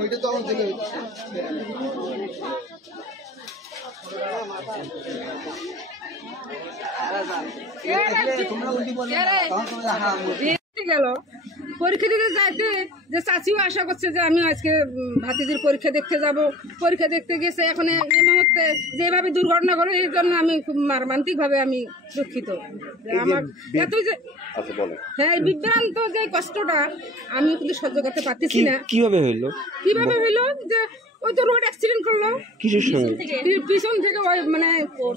ওইটা তো আমার দিলে গেল পরীক্ষা দিতে যাইতে যে চাচিও আশা করছে যে আমি আজকে ভাতিজির পরীক্ষা দেখতে যাব। পরীক্ষা দেখতে গেছে, এখন এই মুহূর্তে যেভাবে দুর্ঘটনা ঘটে এই জন্য আমি খুব মানসিক ভাবে আমি দুঃখিত। আমার এত যে হ্যাঁ বিভ্রান্ত যে কষ্টটা আমি কিন্তু সহ্য করতে পারতেছি না। কিভাবে হইলো যে ওই তো রোড অ্যাক্সিডেন্ট করলো কিসের সঙ্গে? পিছন থেকে ওই মানে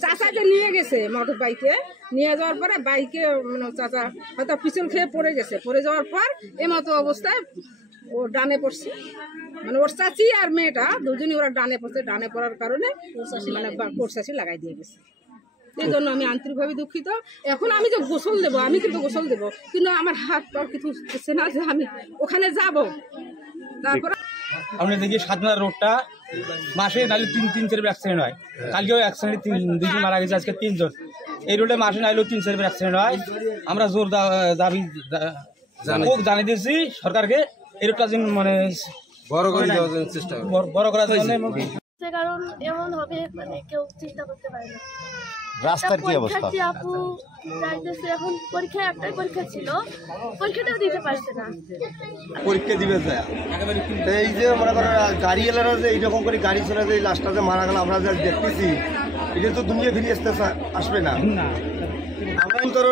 চাচাকে নিয়ে গেছে মোটর বাইকে, নিয়ে যাওয়ার পরে বাইকে মানে চাচা হয়তো পিছন খেয়ে পড়ে গেছে। পড়ে যাওয়ার পর এই মতো অবস্থায় ও ডানে পড়ছে, মানে ওর চাচি আর মেয়েটা দুজনই ওরা ডানে পড়ছে। ডানে পড়ার কারণে মানে কোরচাচি লাগাই দিয়ে গেছে। এই জন্য আমি আন্তরিকভাবে দুঃখিত। এখন আমি যে গোসল দেবো, আমি কিন্তু গোসল দেবো, কিন্তু আমার হাত পর কিছু হচ্ছে না যে আমি ওখানে যাব। তারপরে আমরা দেখি সাতনার রোডটা মাসে নাইলে তিন চারবার অ্যাক্সিডেন্ট হয়। কালকেও অ্যাক্সিডেন্ট দুজন মারা গেছে, আজকে 3 জন। এই রোডে মাসে নাইলেও 3 চারবার অ্যাক্সিডেন্ট হয়। আমরা জোর দাবি জানিয়ে দিয়েছি সরকারকে এই রোডটা যেন মানে বড় করার জন্য, কারণ এমন হবে মানে কেউ চিন্তা করতে পারে না। রাস্তার কি অবস্থা? আপু যাইতেছে, এখন পরীক্ষা একটাই পরীক্ষা ছিল, পরীক্ষাটাও দিতে পারছে না। পরীক্ষা দিবে এই যে মনে করো গাড়ি এলারা যে এইরকম করে গাড়ি চলে যে লাস্টটাতে মারা গেল আমরা যা দেখতেছি, এটা তো দুনিয়া ফিরে আসবে না। আমরা ধরো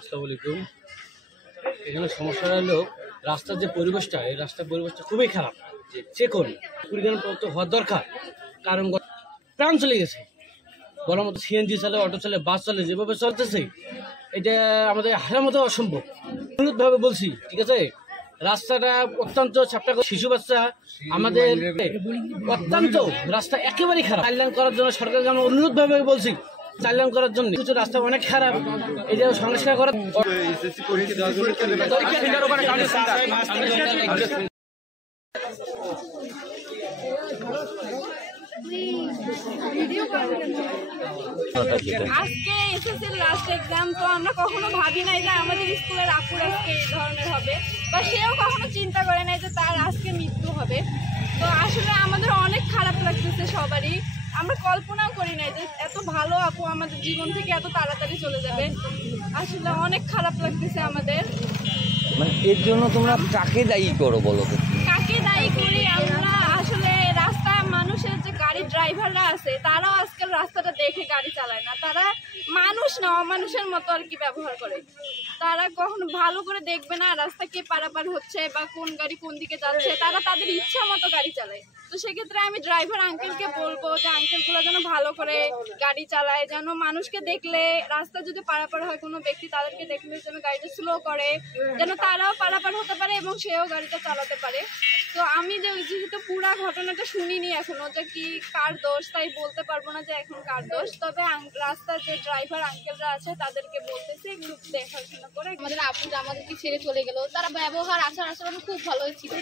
আসসালামু এখানে সমস্যা হলো রাস্তার যে পরিবেশটা, এই রাস্তার পরিবেশটা খুবই খারাপ। চেকন পরিজ্ঞানপ্রাপ্ত হওয়ার দরকার, কারণ প্রাণ চলে গেছে। বলার মতো সিএনজি চলে, অটো চলে, বাস চলে, যেভাবে চলতেছে এটা আমাদের হারার মতো অসম্ভব। অনুরোধভাবে বলছি, ঠিক আছে, রাস্তাটা অত্যন্ত চাপটা, শিশু বাচ্চা আমাদের অত্যন্ত রাস্তা একেবারেই খারাপ। চাইল্যান্ড করার জন্য সরকারকে আমরা অনুরোধভাবে বলছি, চাইল্যান্ড করার জন্য কিছু রাস্তা অনেক খারাপ, এটা সংস্কার করার। আজকে এসএসসির লাস্ট এক্সাম, তো আমরা কখনো ভাবি নাই যে আমাদের স্কুলের আপুর আজকে এই ধরনের হবে, বা সেও কখনো চিন্তা করে নাই যে তার আজকে মৃত্যু হবে। তো আসলে আমাদের অনেক খারাপ লাগতেছে সবারই। আমরা কল্পনাও করি নাই যে এত ভালো আপু আমাদের জীবন থেকে এত তাড়াতাড়ি চলে যাবে। আসলে অনেক খারাপ লাগতেছে আমাদের। মানে এর জন্য তোমরা কাকে দায়ী করো বলো তো? কাকে দায়ী করি আমরা? আসলে রাস্তায় মানুষের যে গাড়ি ড্রাইভাররা আছে, তারাও আজকাল রাস্তাটা দেখে গাড়ি চালায় না। তারা মানুষ না, অমানুষের মতো আর কি ব্যবহার করে। তারা কখনো ভালো করে দেখবে না রাস্তা কে পারাপার হচ্ছে বা কোন গাড়ি কোন দিকে যাচ্ছে, তারা তাদের ইচ্ছা মতো গাড়ি চালায়। তো সেক্ষেত্রে আমি ড্রাইভার আঙ্কেলকে বলবো যে আঙ্কেলগুলো যেন ভালো করে গাড়ি চালায়, যেন মানুষকে দেখলে রাস্তা যদি পারাপার হয় কোনো ব্যক্তি, তাদেরকে দেখলে যেন গাড়িটা স্লো করে, যেন তারাও পারাপার হতে পারে এবং সেও গাড়িটা চালাতে পারে। তো আমি যেহেতু পুরা ঘটনাটা শুনিনি এখনো যে কি কার দোষ, তাই বলতে পারবো না যে এখন কার দোষ। তবে রাস্তার যে ড্রাইভার আঙ্কেলরা আছে তাদেরকে বলতেছি একটু দেখাশোনা করে। আমাদের আপু আমাদেরকে ছেড়ে চলে গেল, তারা ব্যবহার আচরণ খুব ভালো ছিল,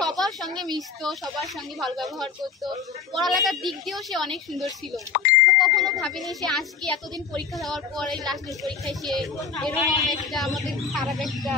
সবার সঙ্গে মিশতো, সবার সঙ্গে ভালো ব্যবহার করতো, পড়ালেখার দিক দিয়েও সে অনেক সুন্দর ছিল। আমরা কখনো ভাবিনি সে আজকে এতদিন পরীক্ষা দেওয়ার পর এই লাস্টের পরীক্ষায় সে এরকম একটা আমাদের খারাপ একটা